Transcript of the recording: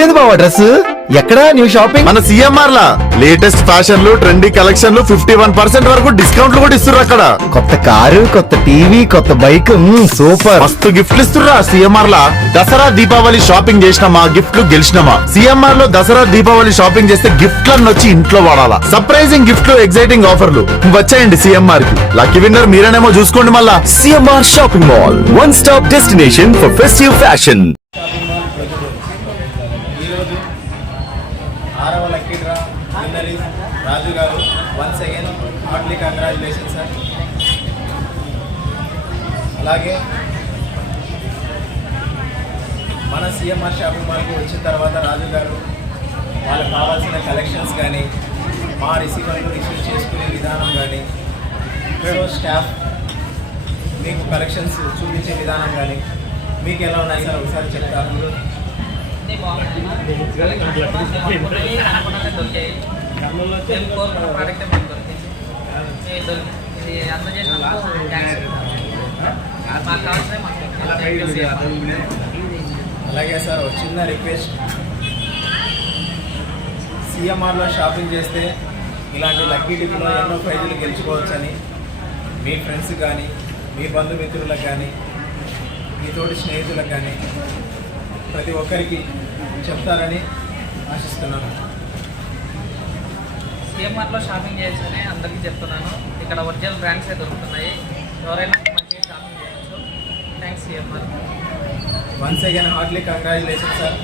అయిపోయింది బావ డ్రెస్ ఎక్కడా? New shopping? మన సిఎంఆర్ లా లేటెస్ట్ ఫ్యాషన్లు ట్రెండీ కలెక్షన్లు ఫిఫ్టీ వన్ పర్సెంట్ వరకు డిస్కౌంట్లు కూడా ఇస్తున్నారు అక్కడ. కొత్త కారు కొత్త టీవీ కొత్త బైక్ సూపర్. మస్తు గిఫ్ట్లు ఇస్తుర్రా సిఎంఆర్ లా దసరా దీపావళి షాపింగ్ చేసినామా? గిఫ్ట్లు గెలిచినామా? సిఎంఆర్లో దసరా దీపావళి షాపింగ్ చేస్తే గిఫ్ట్లను వచ్చి ఇంట్లో వాడాలా. సర్ప్రైజింగ్ గిఫ్ట్లు ఎగ్జైటింగ్ ఆఫర్లు. వచ్చాయండి సిఎంఆర్కి లక్కీ విన్నర్ మీరేనేమో చూసుకోండి మళ్ళా. CMR shopping mall one stop destination for festive fashion. ఈరోజు ఆరవ లక్కీ డ్రా విన్నర్ రాజు గారు. Once again heartly congratulation sir అలాగే మన సీఎంఆర్ షాపింగ్ మాల్కి వచ్చిన తర్వాత రాజు గారు వాళ్ళకి కావాల్సిన కలెక్షన్స్ కానీ మా రిసీవర్లు రిసీవ్ చేసుకునే విధానం కానీ సో స్టాఫ్ మీకు కలెక్షన్స్ చూపించే విధానం కానీ మీకు ఎలా ఉన్నాయి సార్ ఒకసారి చెప్తారు అలాగే సార్ ఒక చిన్న రిక్వెస్ట్. సిఎంఆర్లో షాపింగ్ చేస్తే ఇలాంటి లక్కీ డిప్లో ఎన్నో ప్రైజులు గెలుచుకోవచ్చని మీ ఫ్రెండ్స్ కానీ మీ బంధుమిత్రులకు కానీ మీ తోటి స్నేహితులకు కానీ ప్రతి ఒక్కరికి చెప్తారని ఆశిస్తున్నాను. సిఎంఆర్లో షాపింగ్ చేయొచ్చని అందరికీ చెప్తున్నాను. ఇక్కడ ఒరిజినల్ బ్రాండ్సే దొరుకుతున్నాయి? ఎవరైనా మంచిగా షాపింగ్ చేయొచ్చు. Thanks CMR once again heartly congratulation sir